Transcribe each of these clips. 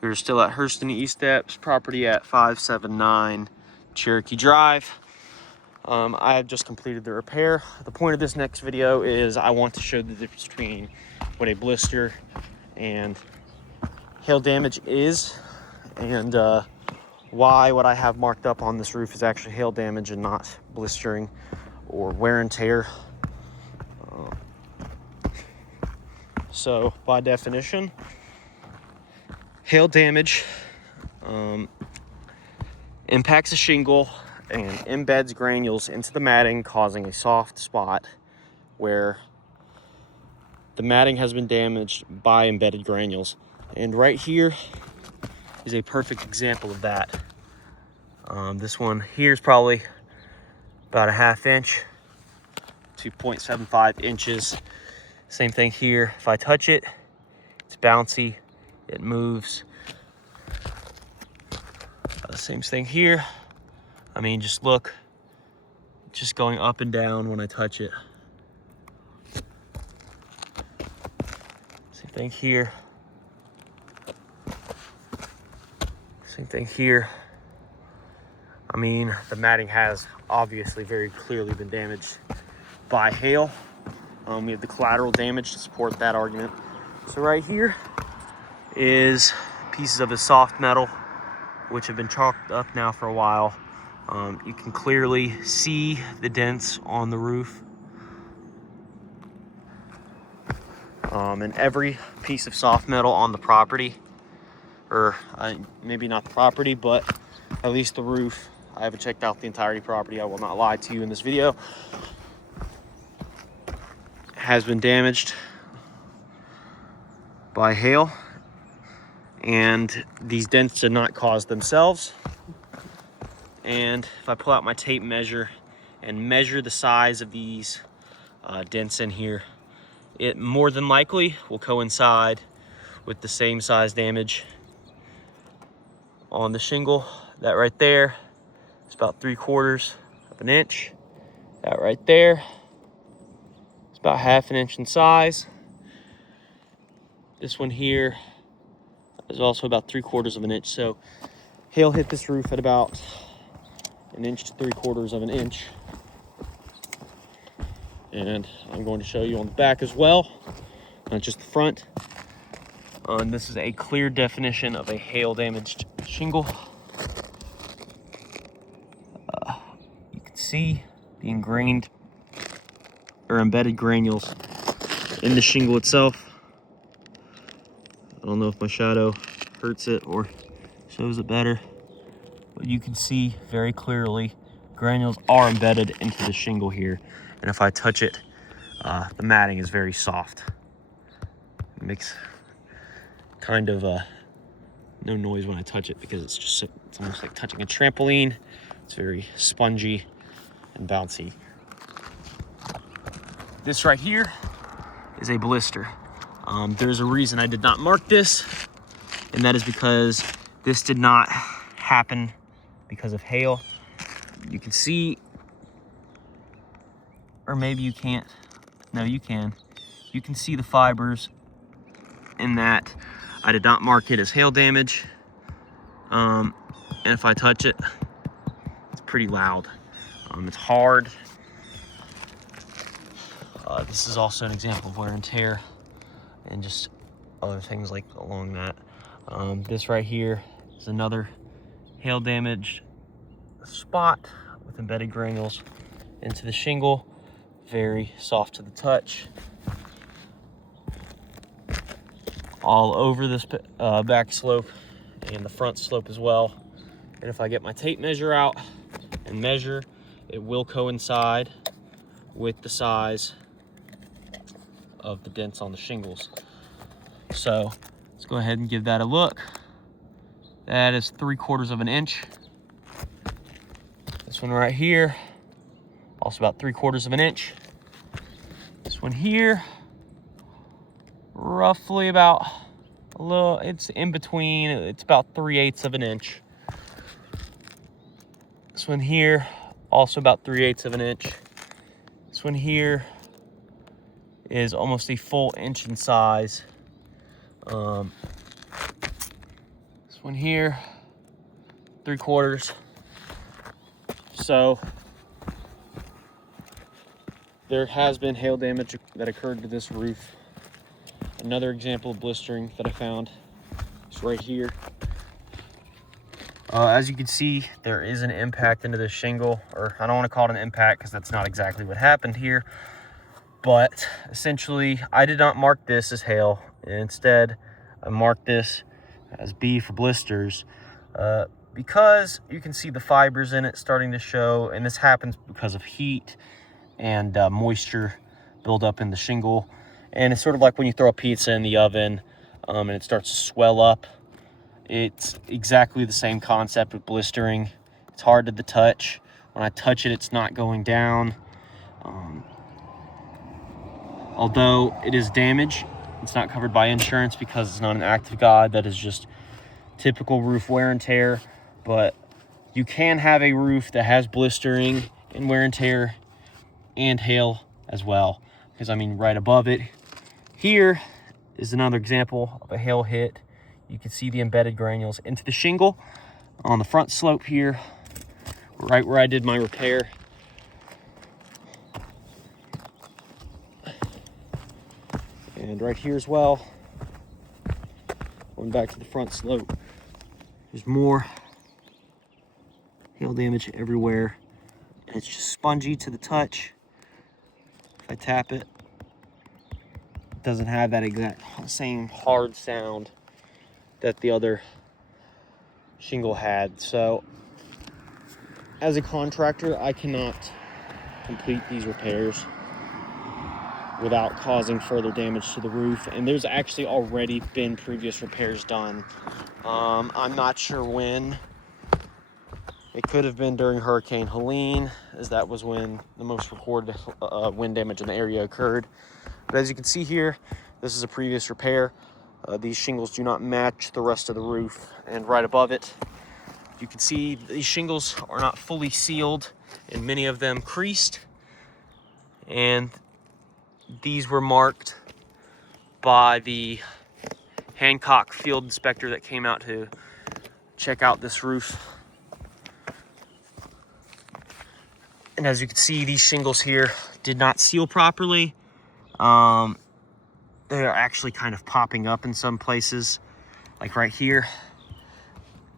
We're still at Hourston Estep's property at 579 Cherokee Drive. I have just completed the repair. The point of this next video is I want to show the difference between what a blister and hail damage is, and why what I have marked up on this roof is actually hail damage and not blistering or wear and tear. So by definition, hail damage impacts a shingle and embeds granules into the matting, causing a soft spot where the matting has been damaged by embedded granules. And right here is a perfect example of that. This one here is probably about a 1/2 inch, 2.75 inches. Same thing here. If I touch it, it's bouncy, it moves. Same thing here. I mean, just look, just going up and down when I touch it. Same thing here. Same thing here. I mean, the matting has obviously very clearly been damaged by hail. We have the collateral damage to support that argument. So right here is pieces of a soft metal, which have been chalked up now for a while. You can clearly see the dents on the roof. And every piece of soft metal on the property, or maybe not the property, but at least the roof. I haven't checked out the entirety property. I will not lie to you in this video. Has been damaged by hail, and these dents did not cause themselves. And if I pull out my tape measure and measure the size of these dents in here, it more than likely will coincide with the same size damage on the shingle. That right there is about 3/4 of an inch. That right there is about 1/2 inch in size. This one here is also about 3/4 of an inch. So hail hit this roof at about 1 inch to 3/4 of an inch. And I'm going to show you on the back as well, not just the front. And this is a clear definition of a hail damaged shingle. You can see the ingrained or embedded granules in the shingle itself. I don't know if my shadow hurts it or shows it better, but you can see very clearly granules are embedded into the shingle here. And if I touch it, the matting is very soft. It makes kind of no noise when I touch it because it's almost like touching a trampoline. It's very spongy and bouncy. This right here is a blister. There's a reason I did not mark this, and that is because this did not happen because of hail. You can see, or maybe you can't. No, you can. You can see the fibers in that. I did not mark it as hail damage. And if I touch it, it's pretty loud. It's hard. This is also an example of wear and tear and just other things like along that. This right here is another hail damage spot with embedded granules into the shingle. Very soft to the touch. All over this back slope and the front slope as well. And if I get my tape measure out and measure, it will coincide with the size of the dents on the shingles. So let's go ahead and give that a look. That is 3/4 of an inch. This one right here, also about 3/4 of an inch. This one here, roughly about a little, it's in between, it's about 3/8 of an inch. This one here, also about 3/8 of an inch. This one here is almost a full inch in size. This one here, 3/4. So there has been hail damage that occurred to this roof. Another example of blistering that I found is right here. As you can see, there is an impact into this shingle, or I don't want to call it an impact because that's not exactly what happened here. But essentially, I did not mark this as hail. Instead, I marked this as B for blisters because you can see the fibers in it starting to show, and this happens because of heat and moisture buildup in the shingle. And it's sort of like when you throw a pizza in the oven and it starts to swell up. It's exactly the same concept with blistering. It's hard to the touch. When I touch it, it's not going down. Although it is damage, it's not covered by insurance because it's not an act of God. That is just typical roof wear and tear. But you can have a roof that has blistering and wear and tear and hail as well. Because I mean, right above it here is another example of a hail hit. You can see the embedded granules into the shingle on the front slope here, right where I did my repair. And right here as well, going back to the front slope, there's more hail damage everywhere. And it's just spongy to the touch. If I tap it, it doesn't have that exact same hard sound that the other shingle had. So as a contractor, I cannot complete these repairs without causing further damage to the roof. And there's actually already been previous repairs done. I'm not sure when. It could have been during Hurricane Helene, as that was when the most recorded wind damage in the area occurred. But as you can see here, this is a previous repair. These shingles do not match the rest of the roof. And right above it, you can see these shingles are not fully sealed and many of them creased. And these were marked by the Hancock field inspector that came out to check out this roof. And as you can see, these shingles here did not seal properly. They are actually kind of popping up in some places, like right here.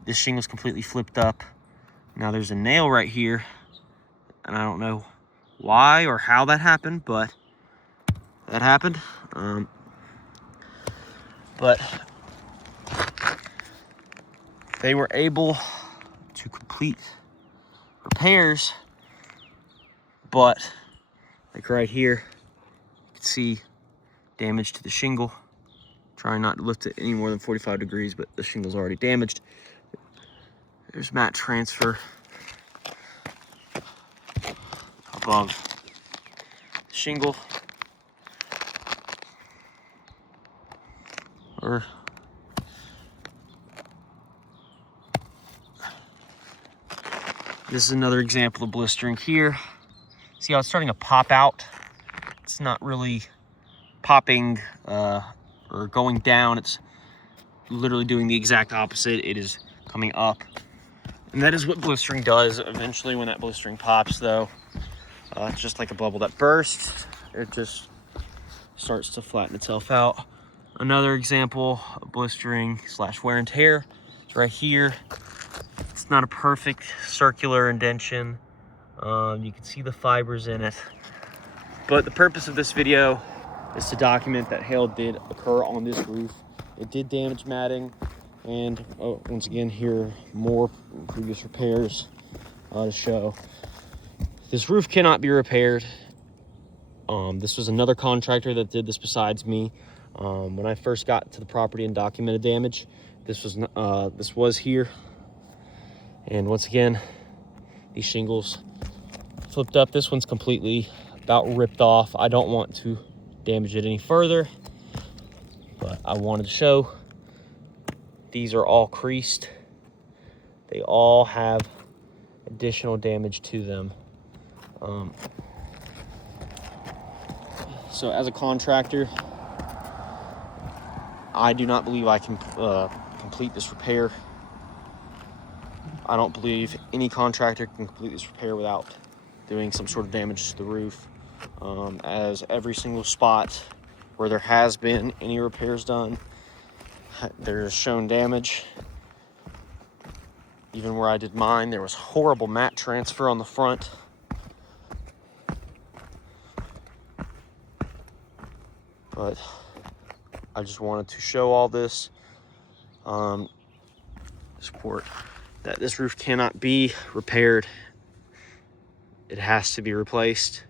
This shingle's completely flipped up. Now there's a nail right here, and I don't know why or how that happened, but that happened. But they were able to complete repairs, but like right here, you can see damage to the shingle. Trying not to lift it any more than 45 degrees, but the shingle's already damaged. There's mat transfer above the shingle. This is another example of blistering here. See how it's starting to pop out? It's not really popping or going down. It's literally doing the exact opposite. It is coming up. And that is what blistering does. Eventually, when that blistering pops, though, it's just like a bubble that bursts. It just starts to flatten itself out. Another example of blistering / wear and tear is right here. It's not a perfect circular indentation. You can see the fibers in it. But the purpose of this video is to document that hail did occur on this roof. It did damage matting. And once again, here are more previous repairs to show. This roof cannot be repaired. This was another contractor that did this besides me. When I first got to the property and documented damage, this was here. And once again, these shingles flipped up. This one's completely about ripped off. I don't want to damage it any further, but I wanted to show these are all creased. They all have additional damage to them. So as a contractor, I do not believe I can complete this repair. I don't believe any contractor can complete this repair without doing some sort of damage to the roof, as every single spot where there has been any repairs done, there's shown damage. Even where I did mine, there was horrible mat transfer on the front. But I just wanted to show all this, support that this roof cannot be repaired. It has to be replaced.